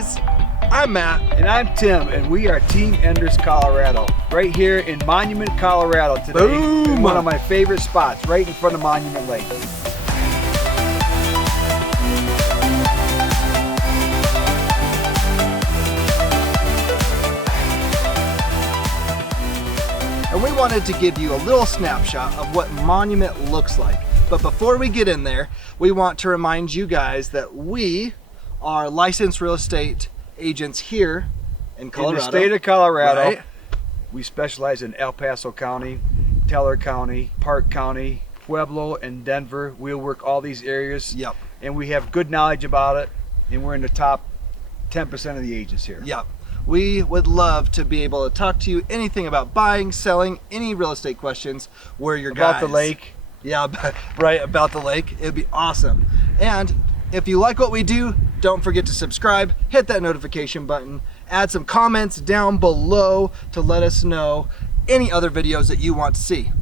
guys, I'm Matt. And I'm Tim, and we are Team Enders, Colorado. Right here in Monument, Colorado today. Boom! In one of my favorite spots, right in front of Monument Lake. And we wanted to give you a little snapshot of what Monument looks like. But before we get in there, we want to remind you guys that we are licensed real estate agents here in Colorado. In the state of Colorado, right? We specialize in El Paso County, Teller County, Park County, Pueblo, and Denver. We'll work all these areas. Yep. And we have good knowledge about it, and we're in the top 10% of the agents here. Yep. We would love to be able to talk to you anything about buying, selling, any real estate questions. We're your guys. About the lake. Yeah, right, about the lake. It'd be awesome. And if you like what we do, don't forget to subscribe, hit that notification button, add some comments down below to let us know any other videos that you want to see.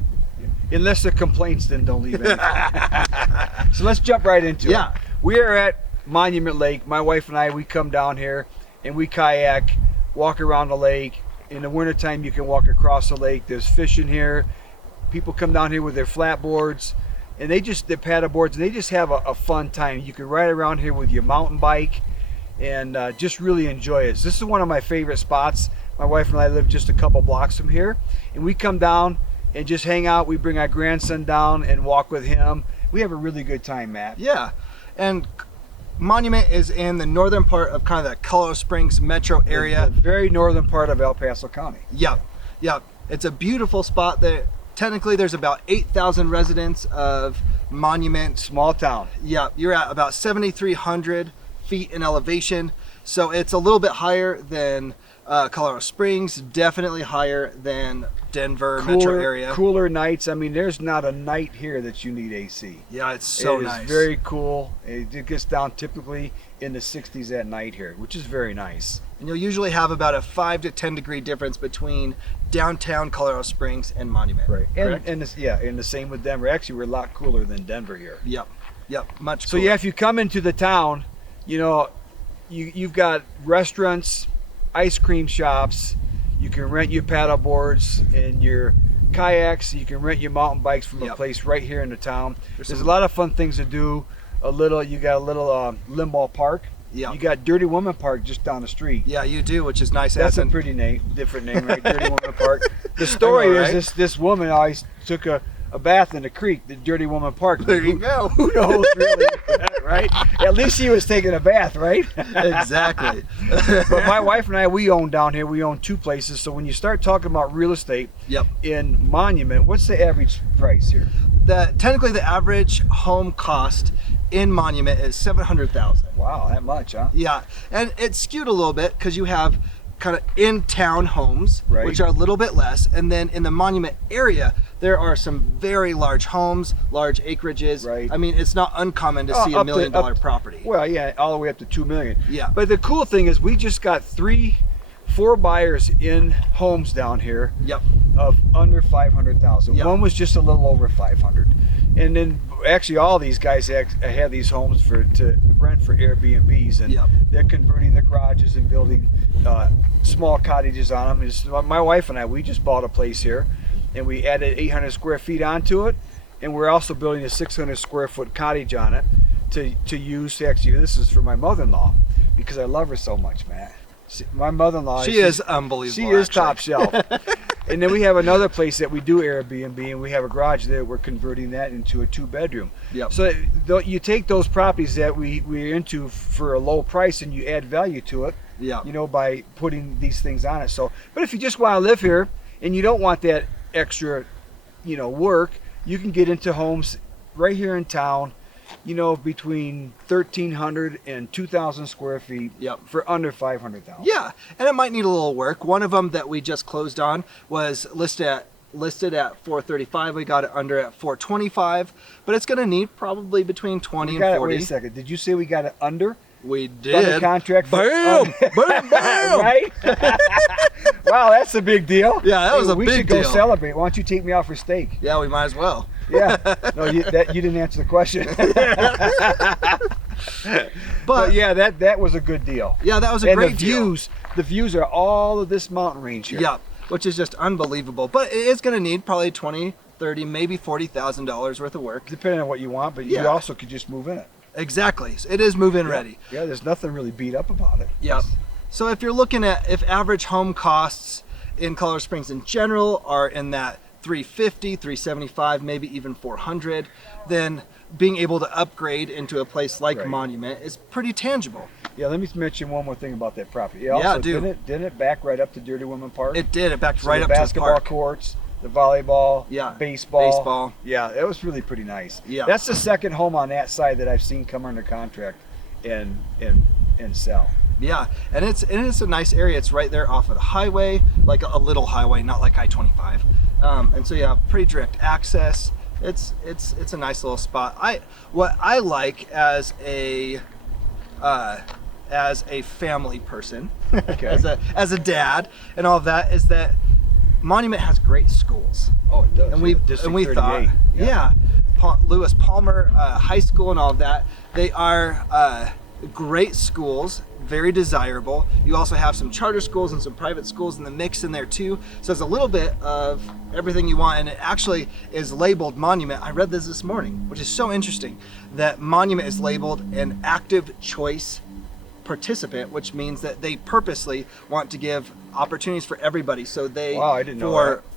Unless they're complaints, then don't leave any. So let's jump right into it. We are at Monument Lake. My wife and I, we come down here and we kayak, walk around the lake. In the wintertime, you can walk across the lake. There's fishing here. People come down here with their flatboards and their paddle boards, and they just have a fun time. You can ride around here with your mountain bike and just really enjoy it. This is one of my favorite spots. My wife and I live just a couple blocks from here, and we come down and just hang out. We bring our grandson down and walk with him. We have a really good time, Matt. Yeah, and Monument is in the northern part of kind of that Colorado Springs metro area. The very northern part of El Paso County. Yep. It's a beautiful spot there. Technically, there's about 8,000 residents of Monument. Small town. Yeah, you're at about 7,300 feet in elevation. So it's a little bit higher than Colorado Springs, definitely higher than Denver metro area. Cooler nights. I mean, there's not a night here that you need AC. Yeah, it's so nice. It's very cool. It gets down typically in the 60s at night here, which is very nice. And you'll usually have about a 5 to 10 degree difference between downtown Colorado Springs and Monument. Right. And the same with Denver. Actually, we're a lot cooler than Denver here. Yep, much So cooler. yeah, if you come into the town, you know, you've got restaurants, ice cream shops. You can rent your paddle boards and your kayaks. You can rent your mountain bikes from a place right here in the town. There's a lot of fun things to do. You got a little Limbaugh Park. Yeah. You got Dirty Woman Park just down the street. Yeah, you do, which is nice. That's a pretty different name, right? Dirty Woman Park. The story is this woman always took a bath in the creek, the Dirty Woman Park. There you go. Who knows, really? Right? At least she was taking a bath, right? Exactly. But my wife and I, we own down here. We own 2 places. So when you start talking about real estate in Monument, what's the average price here? Technically, the average home cost in Monument is $700,000. Wow, that much, huh? Yeah, and it's skewed a little bit because you have kind of in-town homes, which are a little bit less, and then in the Monument area, there are some very large homes, large acreages. Right. I mean, it's not uncommon to see $1 million property. Well, yeah, all the way up to $2 million. Yeah. But the cool thing is we just got 4 buyers in homes down here. Yep. Of under 500,000. Yep. One was just a little over 500, and then actually all these guys have these homes to rent for Airbnbs, and they're converting the garages and building small cottages on them. My wife and I, we just bought a place here, and we added 800 square feet onto it, and we're also building a 600 square foot cottage on it to use. Actually, this is for my mother-in-law because I love her so much, man. My mother-in-law, she is unbelievable. She is top shelf. And then we have another place that we do Airbnb, and we have a garage there. We're converting that into a 2-bedroom. Yep. So you take those properties that we're into for a low price, and you add value to it. Yeah. You know, by putting these things on it. So, but if you just want to live here and you don't want that extra, work, you can get into homes right here in town. Between 1,300 and 2,000 square feet for under 500,000. Yeah, and it might need a little work. One of them that we just closed on was listed at $435. We got it under at $425, but it's going to need probably between 20 and 40. Wait a second. Did you say we got it under? We did. Under contract. Boom! Boom! Right? Wow, that's a big deal. Yeah, that was a big deal. We should go celebrate. Why don't you take me out for steak? Yeah, we might as well. Yeah. No, you didn't answer the question. But yeah, that was a good deal. Yeah, that was a great deal. The views are all of this mountain range here. Yep, which is just unbelievable. But it is going to need probably $20,000, $30,000, maybe $40,000 worth of work. Depending on what you want, but you also could just move in it. Exactly. So it is move-in ready. Yeah, there's nothing really beat up about it. Yep. So if you're looking at if average home costs in Colorado Springs in general are in that $350, $375, maybe even $400, then being able to upgrade into a place like Monument is pretty tangible. Yeah, let me mention one more thing about that property. Didn't it back right up to Dirty Women Park? It did. It backed right up to the basketball courts, the volleyball, baseball. Yeah, it was really pretty nice. Yeah. That's the second home on that side that I've seen come under contract and sell. Yeah, and it's a nice area. It's right there off of the highway, like a little highway, not like I-25. And so you have pretty direct access. It's a nice little spot. What I like as a family person, as a dad, and all of that is that Monument has great schools. Oh, it does. And we thought, Lewis Palmer High School and all of that. They are great schools, very desirable. You also have some charter schools and some private schools in the mix in there too. So it's a little bit of everything you want, and it actually is labeled Monument. I read this morning, which is so interesting, that Monument is labeled an active choice participant, which means that they purposely want to give opportunities for everybody. So they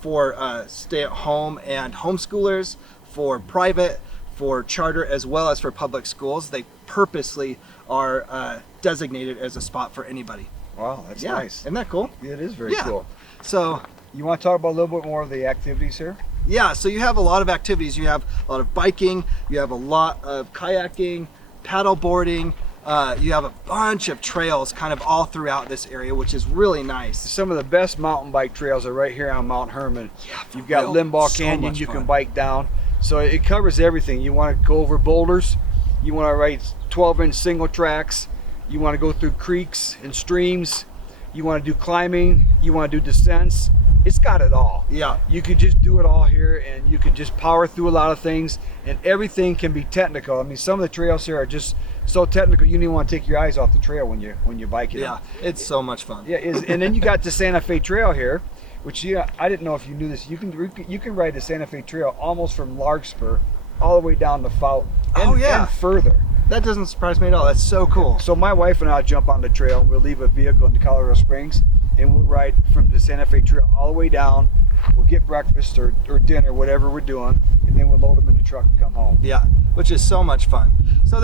for stay at home and homeschoolers, for private, for charter, as well as for public schools, they purposely are designated as a spot for anybody. Wow, that's nice. Isn't that cool? Yeah, it is very cool. So you want to talk about a little bit more of the activities here? Yeah, so you have a lot of activities. You have a lot of biking, you have a lot of kayaking, paddle boarding, you have a bunch of trails kind of all throughout this area, which is really nice. Some of the best mountain bike trails are right here on Mount Herman. Yeah, you've got Limbaugh Canyon you can bike down. So it covers everything. You want to go over boulders, you want to ride 12-inch single tracks, you want to go through creeks and streams, you want to do climbing, you want to do descents. It's got it all. Yeah. You can just do it all here, and you can just power through a lot of things, and everything can be technical. I mean, some of the trails here are just so technical you don't even want to take your eyes off the trail when you're biking. Yeah, it's so much fun. Yeah, and then you got the Santa Fe Trail here, which I didn't know if you knew this. You can ride the Santa Fe Trail almost from Larkspur all the way down to Fountain and further. That doesn't surprise me at all. That's so cool. So my wife and I'll jump on the trail, and we'll leave a vehicle in Colorado Springs, and we'll ride from the Santa Fe Trail all the way down. We'll get breakfast or dinner, whatever we're doing, and then we'll load them in the truck and come home. Yeah, which is so much fun. So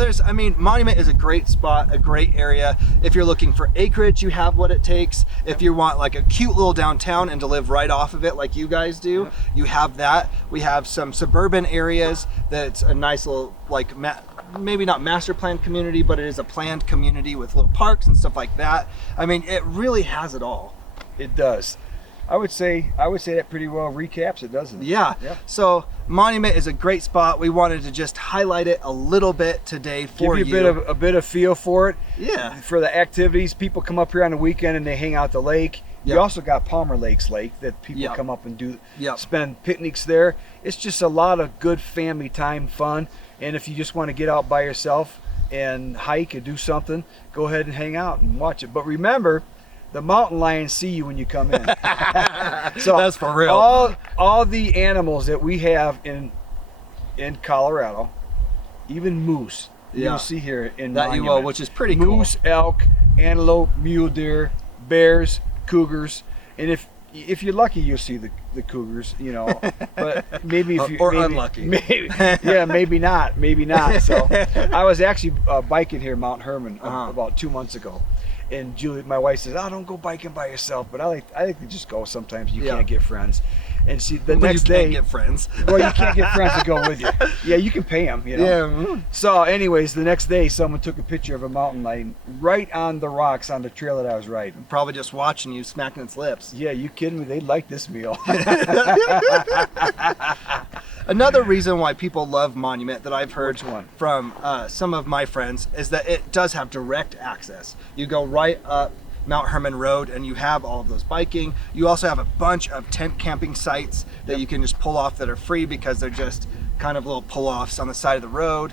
Monument is a great spot, a great area. If you're looking for acreage, you have what it takes. If you want like a cute little downtown and to live right off of it like you guys do, you have that. We have some suburban areas that's a nice little, like, maybe not master planned community, but it is a planned community with little parks and stuff like that. I mean, it really has it all. It does. I would say that pretty well recaps it, doesn't it? Yeah. So Monument is a great spot. We wanted to just highlight it a little bit today for you. Give you a bit of feel for it. Yeah. For the activities, people come up here on the weekend and they hang out at the lake. Yep. You also got Palmer Lakes Lake that people come up and do spend picnics there. It's just a lot of good family time fun. And if you just want to get out by yourself and hike and do something, go ahead and hang out and watch it. But remember, the mountain lions see you when you come in. So that's for real. All the animals that we have in Colorado, even moose, you'll see here in that Monument. you will, which is pretty cool. Moose, elk, antelope, mule deer, bears, cougars, and if you're lucky, you'll see the cougars, but maybe if you unlucky, maybe not. So I was actually biking here, Mount Herman, about 2 months ago. And Julie, my wife, says, "Oh, don't go biking by yourself." But I like to just go. Sometimes you can't get friends. And the next day, you can't get friends. Well, you can't get friends to go with you. Yeah, you can pay them. Yeah. So, anyways, the next day, someone took a picture of a mountain lion right on the rocks on the trail that I was riding. Probably just watching you smacking its lips. Yeah, you kidding me? They like this meal. Another reason why people love Monument that I've heard from some of my friends is that it does have direct access. You go right up Mount Herman Road and you have all of those biking. You also have a bunch of tent camping sites that you can just pull off that are free because they're just kind of little pull-offs on the side of the road.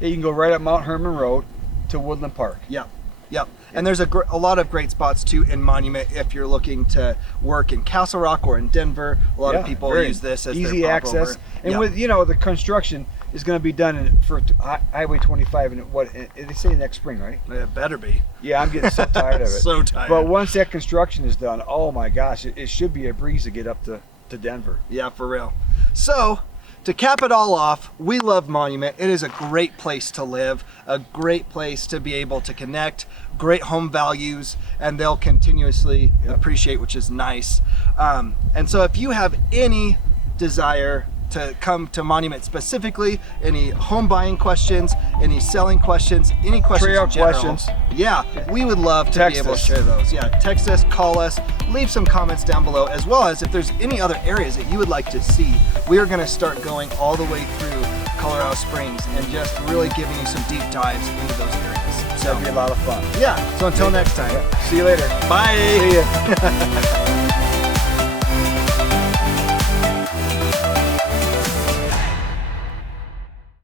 you can go right up Mount Herman Road to Woodland Park. Yep. Yep. And there's a lot of great spots too in Monument if you're looking to work in Castle Rock or in Denver. A lot of people use this as easy their access. popover. And with the construction is going to be done for Highway 25 and they say next spring, right? It better be. Yeah, I'm getting so tired of it. So tired. But once that construction is done, oh my gosh, it should be a breeze to get up to Denver. Yeah, for real. So, to cap it all off, we love Monument. It is a great place to live, a great place to be able to connect, great home values, and they'll continuously appreciate, which is nice. And so if you have any desire to come to Monument specifically, any home buying questions, any selling questions, any questions Trail in general, questions. Yeah, we would love to be able to share those. Yeah, text us, call us, leave some comments down below, as well as if there's any other areas that you would like to see. We are going to start going all the way through Colorado Springs and just really giving you some deep dives into those areas. So That'll be a lot of fun. yeah, so until next time. See you later. Bye. See ya.